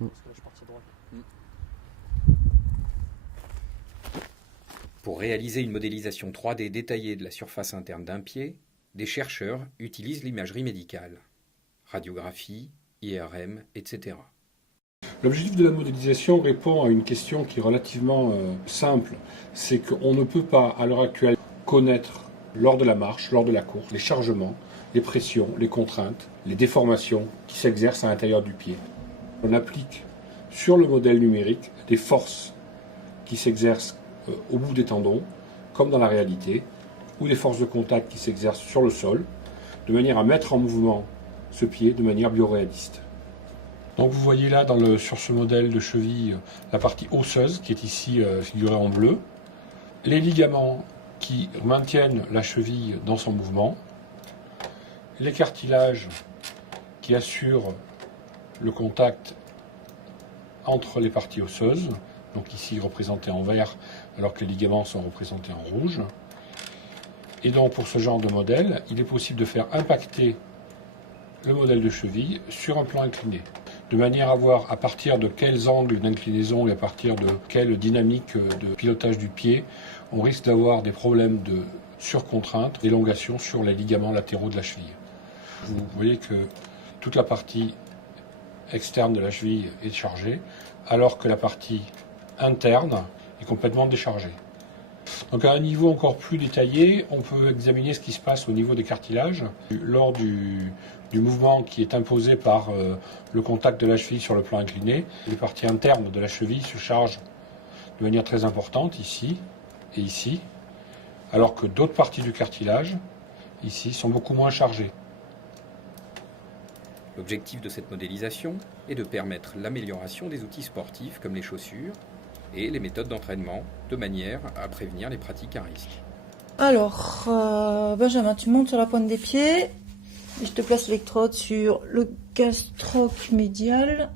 Parce que là, je suis parti droit. Pour réaliser une modélisation 3D détaillée de la surface interne d'un pied, des chercheurs utilisent l'imagerie médicale, radiographie, IRM, etc. L'objectif de la modélisation répond à une question qui est relativement simple. C'est qu'on ne peut pas, à l'heure actuelle, connaître lors de la marche, lors de la course, les chargements, les pressions, les contraintes, les déformations qui s'exercent à l'intérieur du pied. On applique sur le modèle numérique des forces qui s'exercent au bout des tendons, comme dans la réalité, ou des forces de contact qui s'exercent sur le sol, de manière à mettre en mouvement ce pied de manière bioréaliste. Donc vous voyez là sur ce modèle de cheville la partie osseuse qui est ici figurée en bleu, les ligaments qui maintiennent la cheville dans son mouvement, les cartilages qui assurent le contact entre les parties osseuses, donc ici représentés en vert alors que les ligaments sont représentés en rouge. Et donc pour ce genre de modèle, il est possible de faire impacter le modèle de cheville sur un plan incliné, de manière à voir à partir de quels angles d'inclinaison et à partir de quelle dynamique de pilotage du pied, on risque d'avoir des problèmes de surcontrainte, d'élongation sur les ligaments latéraux de la cheville. Vous voyez que toute la partie externe de la cheville est chargée, alors que la partie interne est complètement déchargée. Donc à un niveau encore plus détaillé, on peut examiner ce qui se passe au niveau des cartilages. Lors du mouvement qui est imposé par le contact de la cheville sur le plan incliné, les parties internes de la cheville se chargent de manière très importante, ici et ici, alors que d'autres parties du cartilage, ici, sont beaucoup moins chargées. L'objectif de cette modélisation est de permettre l'amélioration des outils sportifs comme les chaussures et les méthodes d'entraînement de manière à prévenir les pratiques à risque. Alors, Benjamin, tu montes sur la pointe des pieds. Et je te place l'électrode sur le gastroc médial.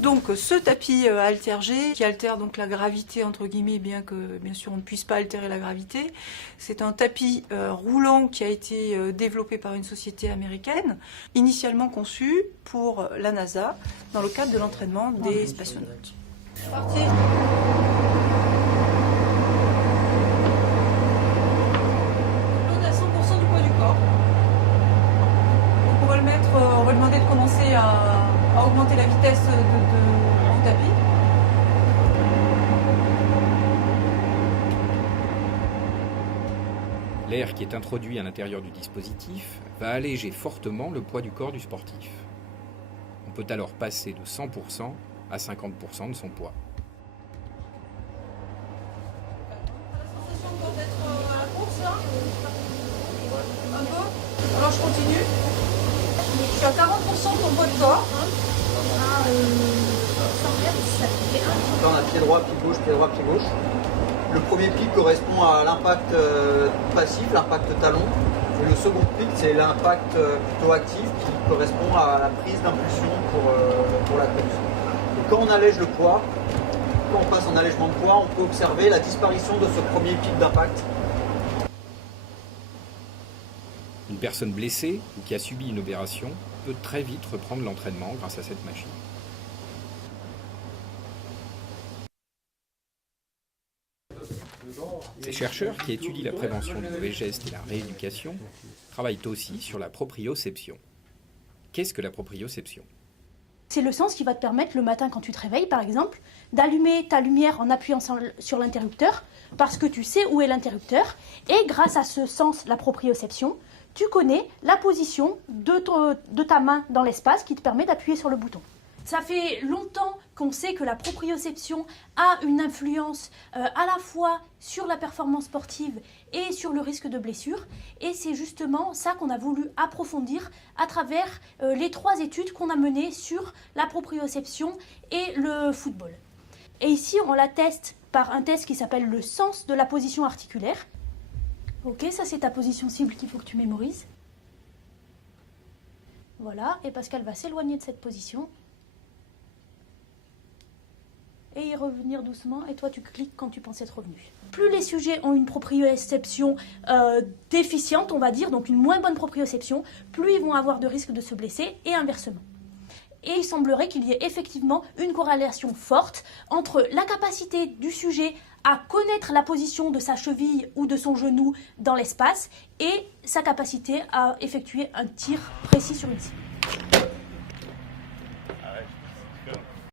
Donc ce tapis haltère-G qui altère donc la gravité entre guillemets, bien que bien sûr on ne puisse pas altérer la gravité, c'est un tapis roulant qui a été développé par une société américaine, initialement conçu pour la NASA dans le cadre de l'entraînement des spationautes. C'est parti. L'aude à 100% du poids du corps. Donc on va le mettre, on va lui demander de commencer à augmenter la vitesse du tapis. L'air qui est introduit à l'intérieur du dispositif va alléger fortement le poids du corps du sportif. On peut alors passer de 100% à 50% de son poids. T'as la sensation encore d'être à la course là ? Un peu ? Alors je continue. Je suis à 40% de ton poids de corps. Là, on a pied droit, pied gauche, pied droit, pied gauche. Le premier pic correspond à l'impact passif, l'impact talon. Et le second pic, c'est l'impact plutôt actif qui correspond à la prise d'impulsion pour la course. Et quand on allège le poids, quand on passe en allègement de poids, on peut observer la disparition de ce premier pic d'impact. Une personne blessée ou qui a subi une opération peut très vite reprendre l'entraînement grâce à cette machine. Ces chercheurs qui étudient la prévention du mauvais geste et la rééducation travaillent aussi sur la proprioception. Qu'est-ce que la proprioception ? C'est le sens qui va te permettre le matin quand tu te réveilles par exemple d'allumer ta lumière en appuyant sur l'interrupteur parce que tu sais où est l'interrupteur et grâce à ce sens, la proprioception, tu connais la position de ta main dans l'espace qui te permet d'appuyer sur le bouton. Ça fait longtemps qu'on sait que la proprioception a une influence à la fois sur la performance sportive et sur le risque de blessure. Et c'est justement ça qu'on a voulu approfondir à travers les 3 études qu'on a menées sur la proprioception et le football. Et ici, on la teste par un test qui s'appelle le sens de la position articulaire. Ok, ça c'est ta position cible qu'il faut que tu mémorises. Voilà, et Pascal va s'éloigner de cette position. Et y revenir doucement, et toi tu cliques quand tu penses être revenu. Plus les sujets ont une proprioception déficiente, on va dire, donc une moins bonne proprioception, plus ils vont avoir de risques de se blesser, et inversement. et il semblerait qu'il y ait effectivement une corrélation forte entre la capacité du sujet à connaître la position de sa cheville ou de son genou dans l'espace et sa capacité à effectuer un tir précis sur une cible.